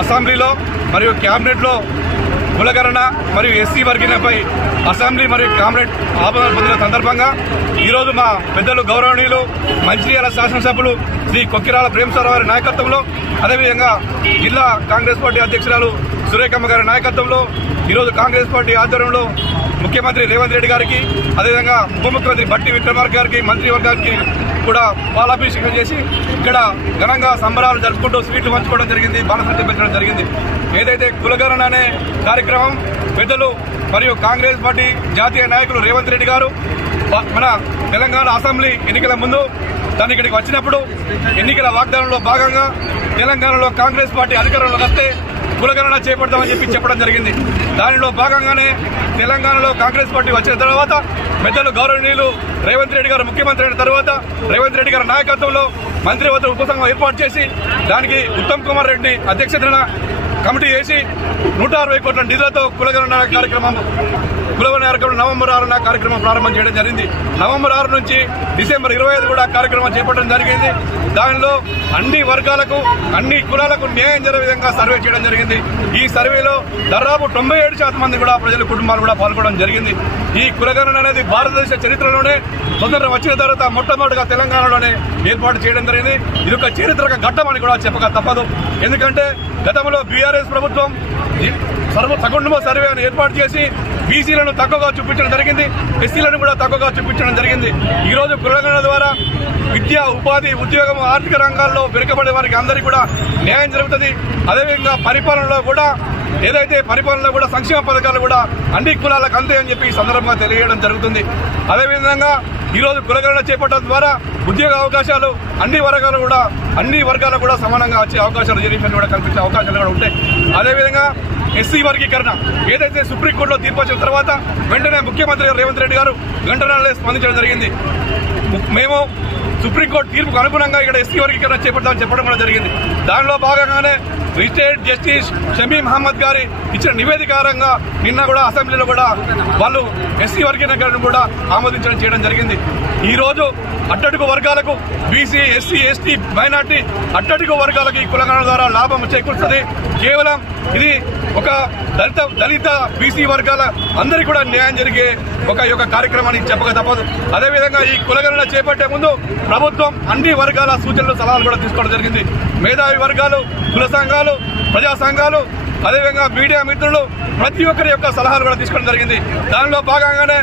అసెంబ్లీలో మరియు క్యాబినెట్లో కులకరణ మరియు ఎస్సీ వర్గీనపై అసెంబ్లీ మరియు కామ్రేడ్ ఆమోదం పొందిన సందర్భంగా ఈరోజు మా పెద్దలు గౌరవనీయులు మంచిర్యాల శాసనసభ్యులు శ్రీ కొక్కిరాల ప్రేమసారావు గారి నాయకత్వంలో అదేవిధంగా జిల్లా కాంగ్రెస్ పార్టీ అధ్యక్షురాలు సురేఖమ్మ గారి నాయకత్వంలో ఈరోజు కాంగ్రెస్ పార్టీ ఆధ్వర్యంలో ముఖ్యమంత్రి రేవంత్ రెడ్డి గారికి అదేవిధంగా ఉప ముఖ్యమంత్రి బట్టి విక్రమార్క గారికి మంత్రివర్గానికి కూడా పాలాభిషేకం చేసి ఇక్కడ ఘనంగా సంబరాలు జరుపుకుంటూ స్వీట్లు పంచుకోవడం జరిగింది బాణసంచ పెంచడం జరిగింది. ఏదైతే కులగరణ అనే కార్యక్రమం పెద్దలు మరియు కాంగ్రెస్ పార్టీ జాతీయ నాయకులు రేవంత్ రెడ్డి గారు మన తెలంగాణ అసెంబ్లీ ఎన్నికల ముందు తను ఇక్కడికి వచ్చినప్పుడు ఎన్నికల వాగ్దానంలో భాగంగా తెలంగాణలో కాంగ్రెస్ పార్టీ అధికారంలోకి వస్తే కులగణన చేపడతామని చెప్పి చెప్పడం జరిగింది. దానిలో భాగంగానే తెలంగాణలో కాంగ్రెస్ పార్టీ వచ్చిన తర్వాత పెద్దలు గౌరవనీయులు రేవంత్ రెడ్డి గారు ముఖ్యమంత్రి అయిన తర్వాత రేవంత్ రెడ్డి గారి నాయకత్వంలో మంత్రివర్గ ఉపసంఘం ఏర్పాటు చేసి దానికి ఉత్తమ్ కుమార్ రెడ్డి అధ్యక్షతన కమిటీ వేసి నూట అరవై కోట్ల నిధులతో కులగణన కార్యక్రమం కులగణన కార్యక్రమం నవంబర్ ఆరున కార్యక్రమం ప్రారంభం చేయడం జరిగింది. నవంబర్ ఆరు నుంచి డిసెంబర్ ఇరవై ఐదు కూడా కార్యక్రమం చేపట్టడం జరిగింది. దానిలో అన్ని వర్గాలకు అన్ని కులాలకు న్యాయం జరిగే విధంగా సర్వే చేయడం జరిగింది. ఈ సర్వేలో దాదాపు తొంభై ఏడు శాతం మంది కూడా ప్రజల కుటుంబాలు కూడా పాల్గొనడం జరిగింది. ఈ కులగణన అనేది భారతదేశ చరిత్రలోనే స్వతంత్రం వచ్చిన తర్వాత మొట్టమొదటిగా తెలంగాణలోనే ఏర్పాటు చేయడం జరిగింది. ఇది ఒక చరిత్రక ఘట్టం అని కూడా చెప్పక తప్పదు. ఎందుకంటే గతంలో బీఆర్ఎస్ ప్రభుత్వం సర్వ సకుటుంబ సర్వే అని ఏర్పాటు చేసి బీసీలను తక్కువగా చూపించడం జరిగింది ఎస్సీలను కూడా తక్కువగా చూపించడం జరిగింది. ఈరోజు రోజు ద్వారా విద్య ఉపాధి ఉద్యోగం ఆర్థిక రంగాల్లో వెనుకబడే వారికి అందరికీ కూడా న్యాయం జరుగుతుంది. అదేవిధంగా పరిపాలనలో కూడా ఏదైతే పరిపాలనలో కూడా సంక్షేమ పథకాలు కూడా అన్ని కులాలకు అంతే అని చెప్పి ఈ సందర్భంగా తెలియడం జరుగుతుంది. అదేవిధంగా ఈరోజు కులగణన చేపట్టడం ద్వారా ఉద్యోగ అవకాశాలు అన్ని వర్గాలు కూడా అన్ని వర్గాలకు కూడా సమానంగా వచ్చే అవకాశాలు జరిగినట్టు కూడా కల్పించే అవకాశాలు కూడా ఉంటాయి అదేవిధంగా ఎస్సీ వర్గీకరణ. ఏదైతే సుప్రీంకోర్టులో తీర్పు వచ్చిన తర్వాత వెంటనే ముఖ్యమంత్రి రేవంత్ రెడ్డి గారు గంటనాలే స్పందించడం జరిగింది. మేము సుప్రీంకోర్టు తీర్పుకు అనుగుణంగా ఇక్కడ ఎస్సీ వర్గీకరణ చేపడతామని చెప్పడం కూడా జరిగింది. దానిలో భాగంగానే రిటైర్డ్ జస్టిస్ షమీ మహమ్మద్ గారి ఇచ్చిన నివేదికారంగా నిన్న కూడా అసెంబ్లీలో కూడా వాళ్ళు ఎస్సీ వర్గీకరణను కూడా ఆమోదించడం చేయడం జరిగింది. ఈరోజు అట్టడుగు వర్గాలకు బీసీ ఎస్సీ ఎస్టీ మైనార్టీ అట్టడుగు వర్గాలకు ఈ కులగణన ద్వారా లాభం చేకూరుస్తుంది కేవలం ఇది ఒక దళిత దళిత బీసీ వర్గాల అందరికీ కూడా న్యాయం జరిగే ఒక యొక్క కార్యక్రమాన్ని చెప్పక తప్పదు. అదేవిధంగా ఈ కులగణన చేపట్టే ముందు ప్రభుత్వం అన్ని వర్గాల సూచనలు సలహాలు కూడా తీసుకోవడం జరిగింది. మేధావి వర్గాలు కుల సంఘాలు ప్రజా సంఘాలు అదేవిధంగా మీడియా మిత్రులు ప్రతి ఒక్కరి యొక్క సలహాలు కూడా తీసుకోవడం జరిగింది. దానిలో భాగంగానే